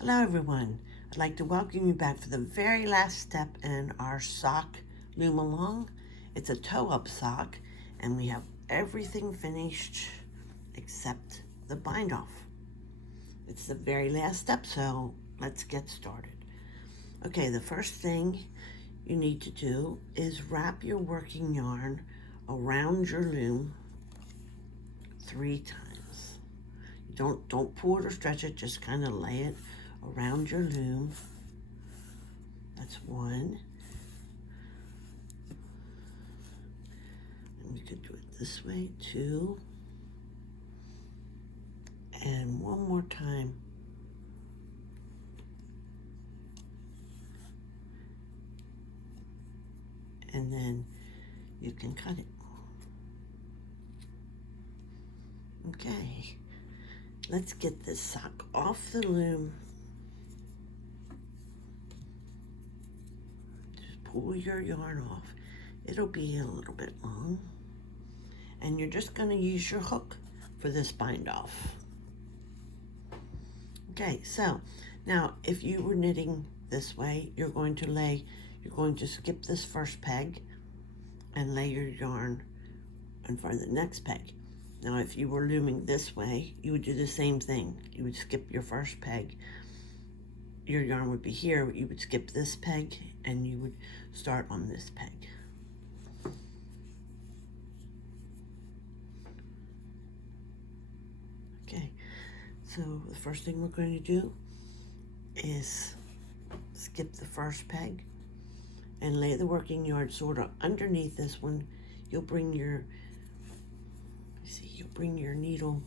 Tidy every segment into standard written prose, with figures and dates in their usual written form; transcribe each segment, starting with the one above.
Hello everyone. I'd like to welcome you back for the very last step in our sock Loom-a-long. It's a toe-up sock and we have everything finished except the bind off. It's the very last step, so let's get started. Okay, the first thing you need to do is wrap your working yarn around your loom 3 times. Don't pull it or stretch it, just kind of lay it around your loom. That's 1. And we could do it this way, 2. And one more time. And then you can cut it. Okay, let's get this sock off the loom. Just pull your yarn off. It'll be a little bit long. And you're just going to use your hook for this bind off. Okay, so now if you were knitting this way, you're going to skip this first peg and lay your yarn in front of the next peg. Now if you were looming this way, you would do the same thing. You would skip your first peg. Your yarn would be here. You would skip this peg and you would start on this peg. Okay, so the first thing we're going to do is skip the first peg and lay the working yarn sort of underneath this one. You'll bring your needle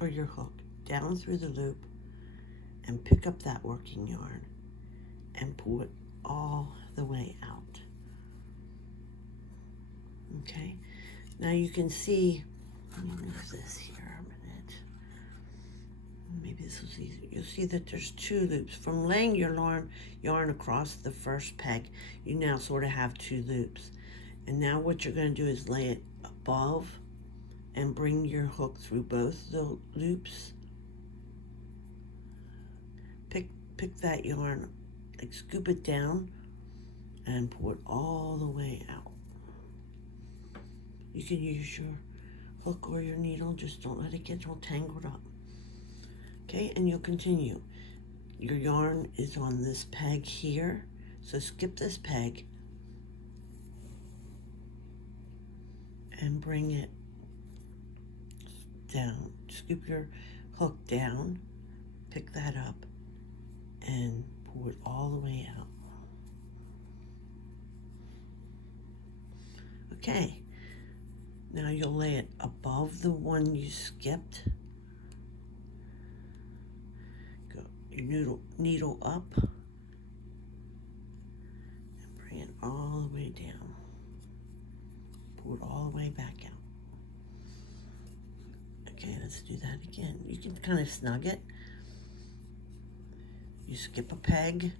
or your hook down through the loop and pick up that working yarn and pull it all the way out. Okay, now you can see, let me move this here a minute. Maybe this was easier. You'll see that there's 2 loops. From laying your yarn across the first peg, you now sort of have 2 loops. And now what you're going to do is lay it above and bring your hook through both the loops. Pick that yarn, like scoop it down and pull it all the way out. You can use your hook or your needle, just don't let it get all tangled up. Okay, and you'll continue. Your yarn is on this peg here, so skip this peg and bring it down. Scoop your hook down, pick that up, and pull it all the way out. Okay, now you'll lay it above the one you skipped. Go your needle up and bring it all the way down. Pull it all the way back out. Okay, let's do that again. You can kind of snug it. You skip a peg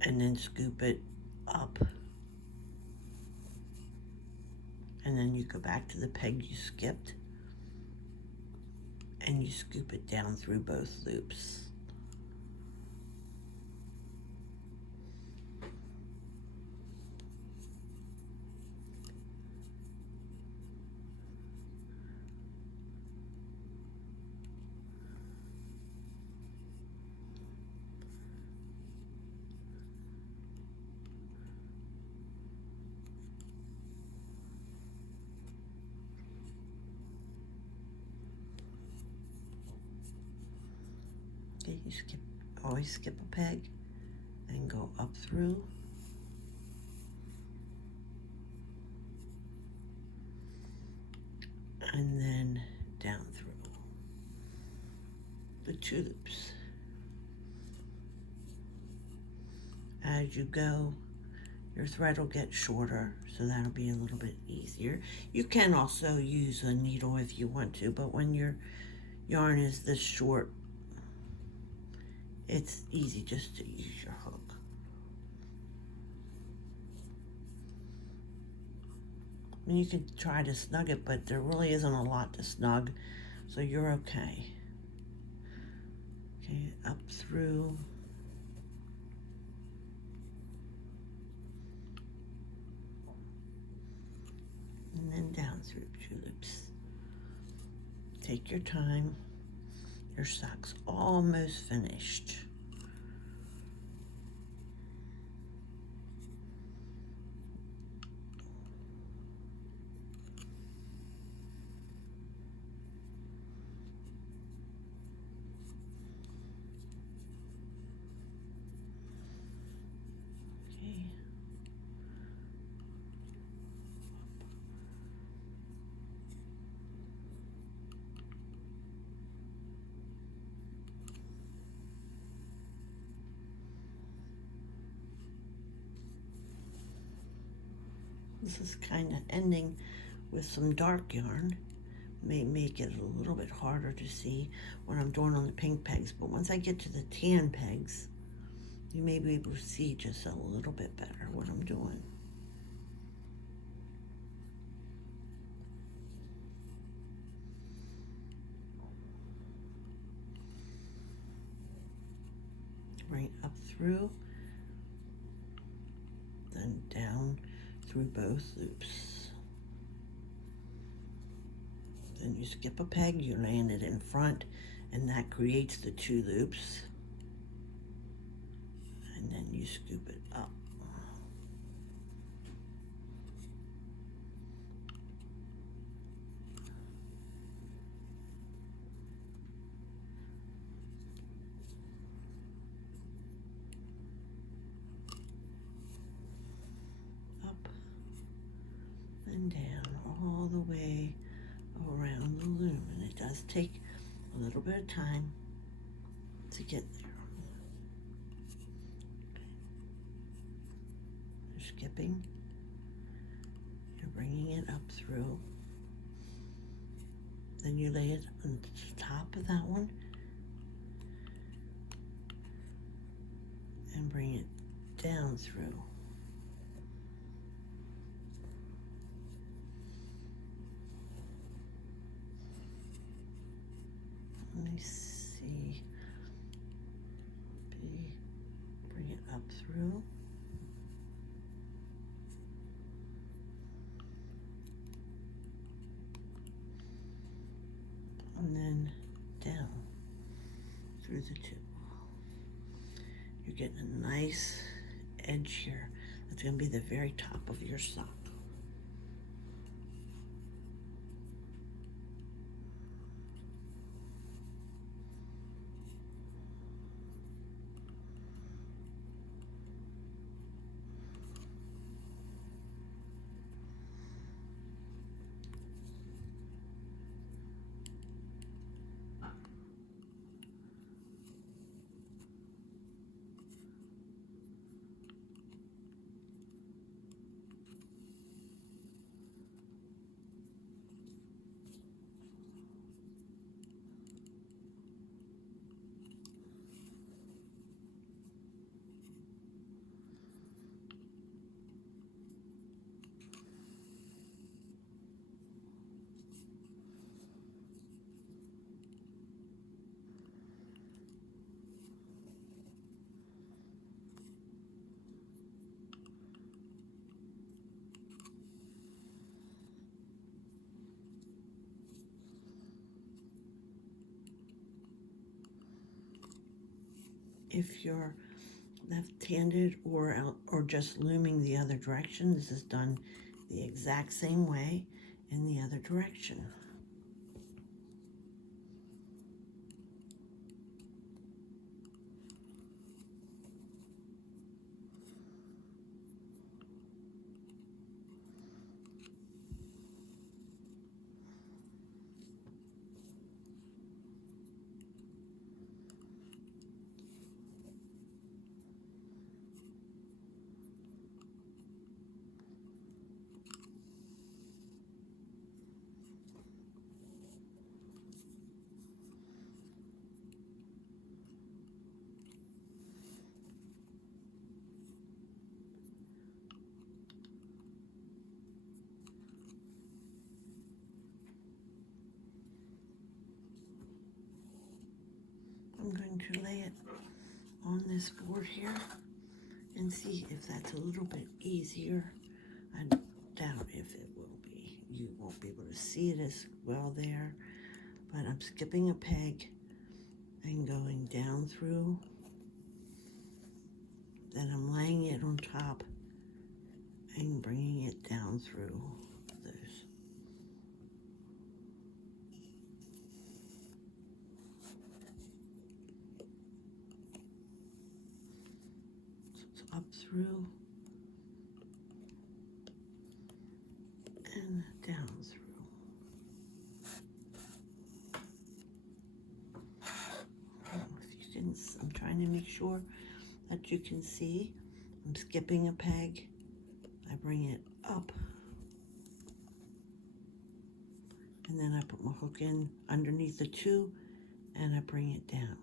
and then scoop it up. And then you go back to the peg you skipped and you scoop it down through both loops. Okay, you always skip a peg and go up through. And then down through the 2 loops. As you go, your thread will get shorter, so that'll be a little bit easier. You can also use a needle if you want to, but when your yarn is this short, it's easy just to use your hook. And you can try to snug it, but there really isn't a lot to snug, so you're okay. Okay, up through. And then down through 2 loops. Take your time. Your sock's almost finished. Okay. This is kind of ending with some dark yarn. May make it a little bit harder to see what I'm doing on the pink pegs, but once I get to the tan pegs, you may be able to see just a little bit better what I'm doing. Right up through, then down through both loops. Then you skip a peg, you land it in front, and that creates the 2 loops. And then you scoop it up. Up and down all the way around the loom, and it does take a little bit of time to get there. You're skipping, you're bringing it up through, then you lay it on the top of that one and bring it down through. Let me see. Bring it up through. And then down through the 2. You're getting a nice edge here. That's going to be the very top of your sock. If you're left-handed or just looming the other direction, this is done the exact same way in the other direction. I'm going to lay it on this board here and see if that's a little bit easier. I doubt if it will be. You won't be able to see it as well there, but I'm skipping a peg and going down through. Then I'm laying it on top and bringing it down through those. So it's up through and down through. If you didn't, I'm trying to make sure that you can see. I'm skipping a peg. I bring it up. And then I put my hook in underneath the two and I bring it down.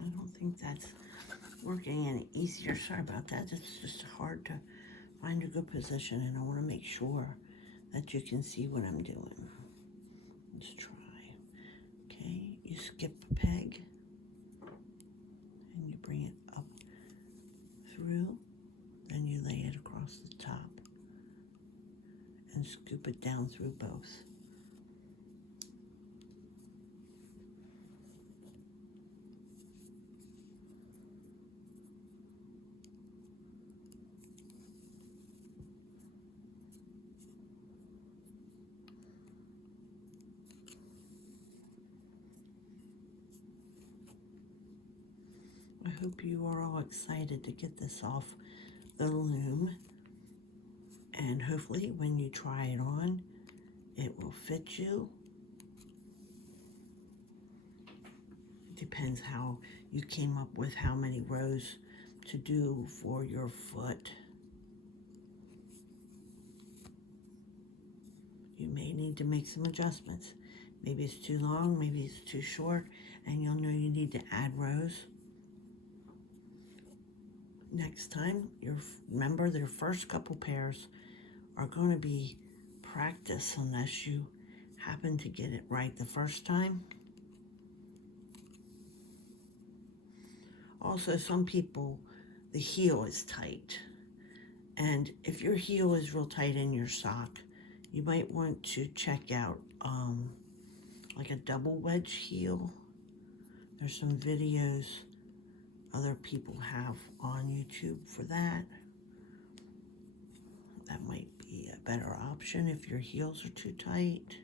I don't think that's working any easier. Sorry about that. It's just hard to find a good position, and I want to make sure that you can see what I'm doing. Let's try. Okay, you skip a peg and you bring it up through, then you lay it across the top and scoop it down through both. I hope you are all excited to get this off the loom, and hopefully when you try it on, it will fit you. It depends how you came up with how many rows to do for your foot. You may need to make some adjustments. Maybe it's too long, maybe it's too short, and you'll know you need to add rows. Next time, remember their first couple pairs are going to be practice unless you happen to get it right the first time. Also, some people, the heel is tight. And if your heel is real tight in your sock, you might want to check out like a double wedge heel. There's some videos other people have on YouTube for that. That might be a better option if your heels are too tight.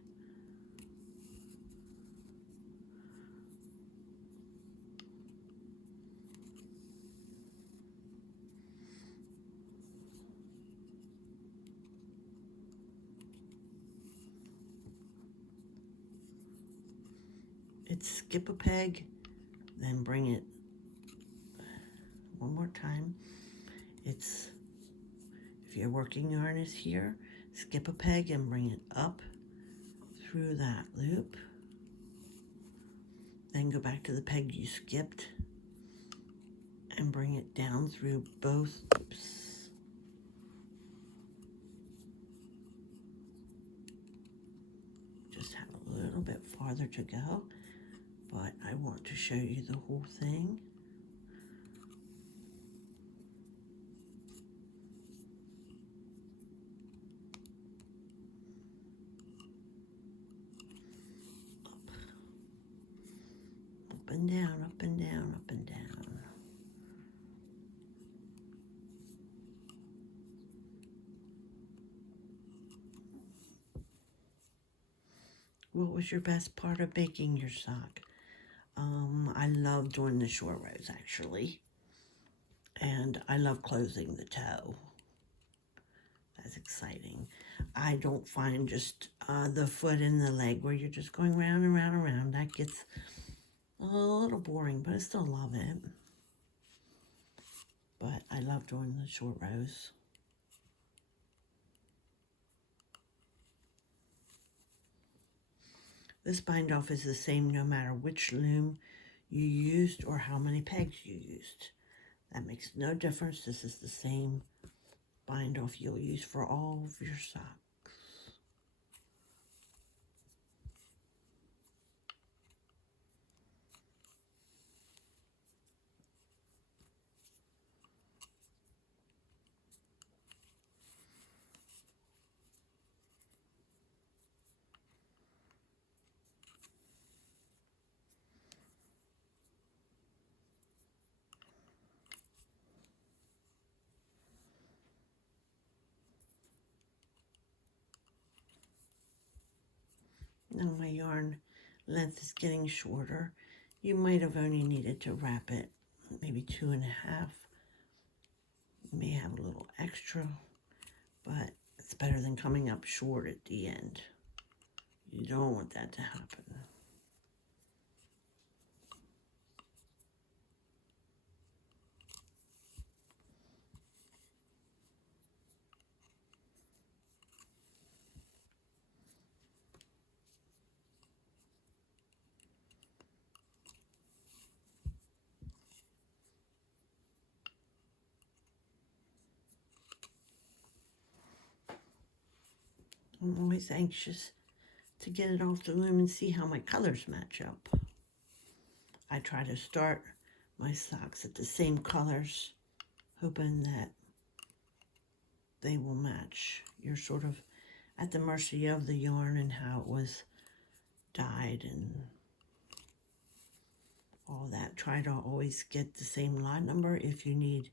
It's skip a peg, then bring it one more time. It's, if your working yarn is here, skip a peg and bring it up through that loop. Then go back to the peg you skipped and bring it down through both. Oops. Just have a little bit farther to go, but I want to show you the whole thing. Up and down, up and down, up and down. What was your best part of baking your sock? I love doing the short rows actually, and I love closing the toe. That's exciting. I don't find just the foot and the leg where you're just going round and round and round. That gets a little boring, but I still love it. But I love doing the short rows. This bind off is the same no matter which loom you used or how many pegs you used. That makes no difference. This is the same bind off you'll use for all of your socks. Now my yarn length is getting shorter. You might have only needed to wrap it maybe 2.5. You may have a little extra, but it's better than coming up short at the end. You don't want that to happen. I'm always anxious to get it off the loom and see how my colors match up. I try to start my socks at the same colors, hoping that they will match. You're sort of at the mercy of the yarn and how it was dyed and all that. Try to always get the same lot number. If you need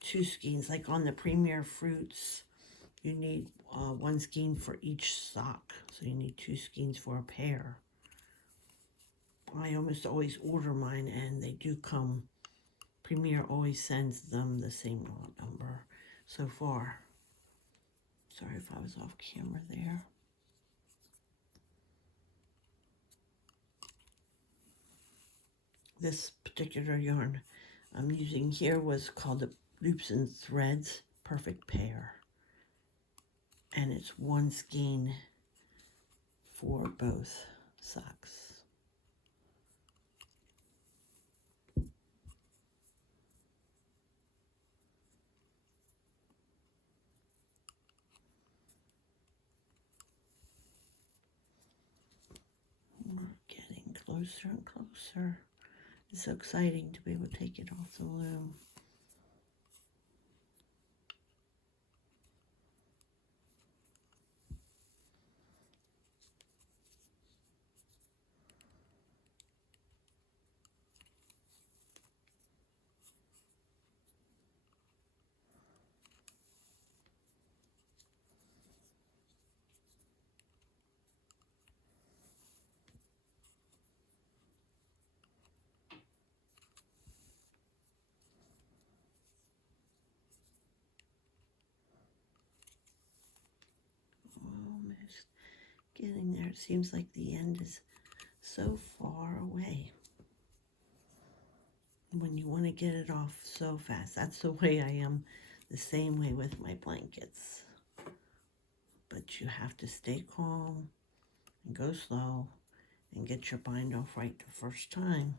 2 skeins, like on the Premier Fruits, you need 1 skein for each sock. So you need 2 skeins for a pair. I almost always order mine and they do come. Premier always sends them the same lot number so far. Sorry if I was off camera there. This particular yarn I'm using here was called the Loops and Threads Perfect Pair. And it's 1 skein for both socks. We're getting closer and closer. It's so exciting to be able to take it off the loom. Almost getting there. It seems like the end is so far away. When you want to get it off so fast. That's the way I am, the same way with my blankets. But you have to stay calm and go slow and get your bind off right the first time.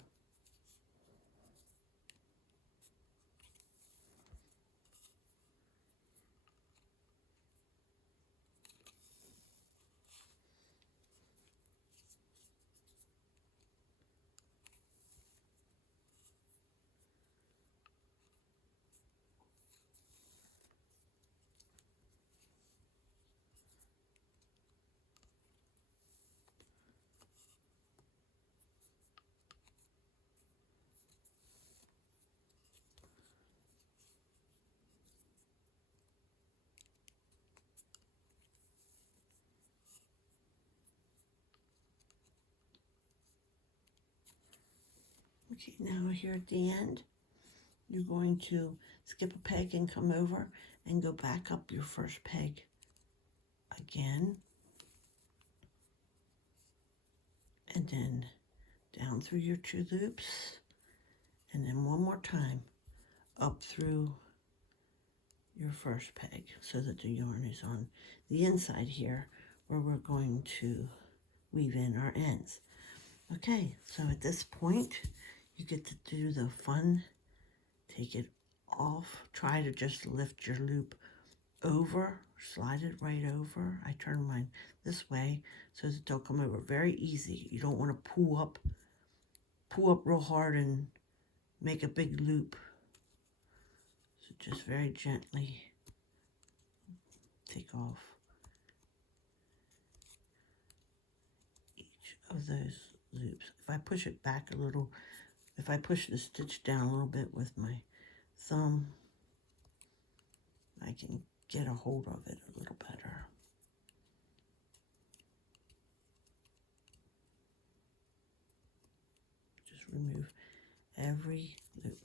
Okay, now here at the end, you're going to skip a peg and come over and go back up your first peg again, and then down through your 2 loops, and then one more time up through your first peg so that the yarn is on the inside here where we're going to weave in our ends. Okay, so at this point you get to do the fun, take it off, try to just lift your loop over, slide it right over. I turn mine this way so that they'll come over very easy. You don't want to pull up real hard and make a big loop. So just very gently take off each of those loops. If I push it back a little, if I push the stitch down a little bit with my thumb, I can get a hold of it a little better. Just remove every loop.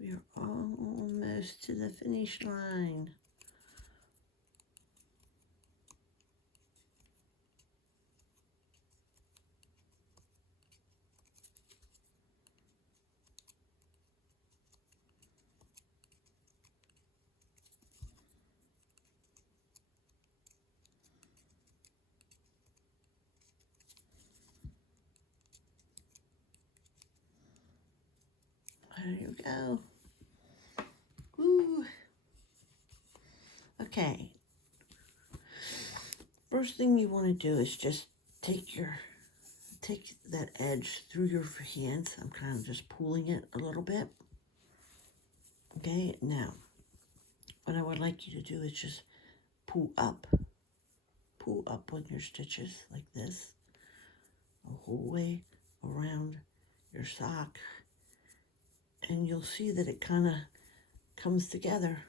We are almost to the finish line. There you go. Woo. Okay. First thing you want to do is just take that edge through your hands. I'm kind of just pulling it a little bit. Okay, now what I would like you to do is just pull up with your stitches like this, the whole way around your sock, and you'll see that it kind of comes together,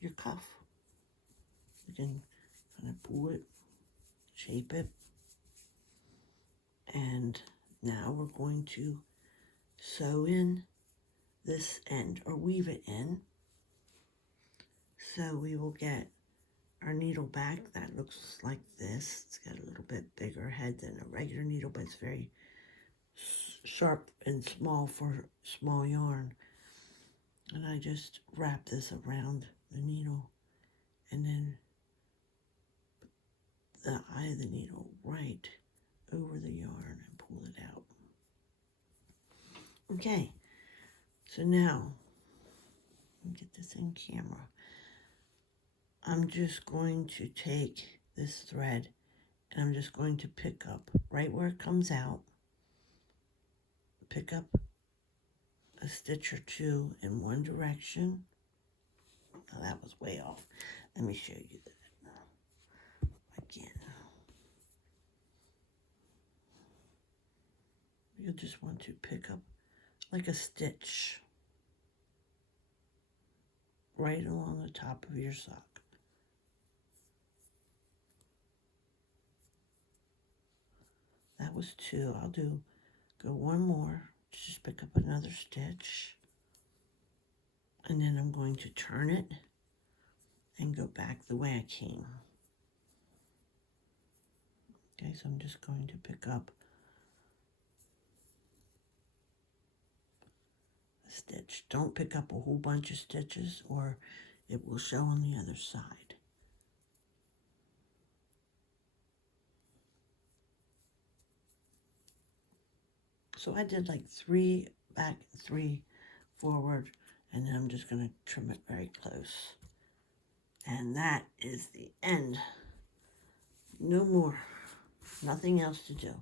your cuff. You can kind of pull it, shape it, and now we're going to sew in this end, or weave it in. So we will get our needle back that looks like this. It's got a little bit bigger head than a regular needle, but it's very sharp and small for small yarn. And I just wrap this around the needle and then the eye of the needle right over the yarn and pull it out. Okay, so now, let me get this in camera. I'm just going to take this thread and I'm just going to pick up right where it comes out, pick up a stitch or 2 in one direction. Now that was way off. Let me show you that again. You'll just want to pick up like a stitch right along the top of your sock. That was 2. I'll go one more. Just pick up another stitch. And then I'm going to turn it and go back the way I came. Okay, so I'm just going to pick up a stitch. Don't pick up a whole bunch of stitches or it will show on the other side. So I did like 3 back, 3 forward, And then I'm just going to trim it very close. And that is the end. No more. Nothing else to do.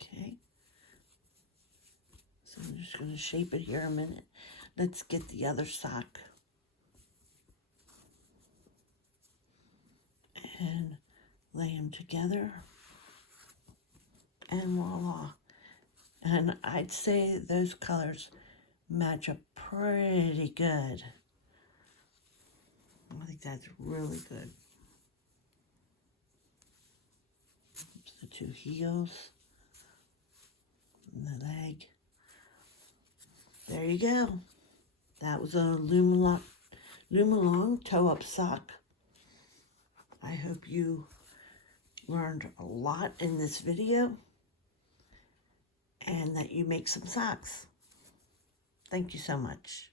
Okay. So I'm just going to shape it here a minute. Let's get the other sock. And lay them together. And voila. And I'd say those colors match up pretty good. I think that's really good. The two heels and the leg. There you go. That was a Loom-a-long toe-up sock. I hope you learned a lot in this video and that you make some socks. Thank you so much.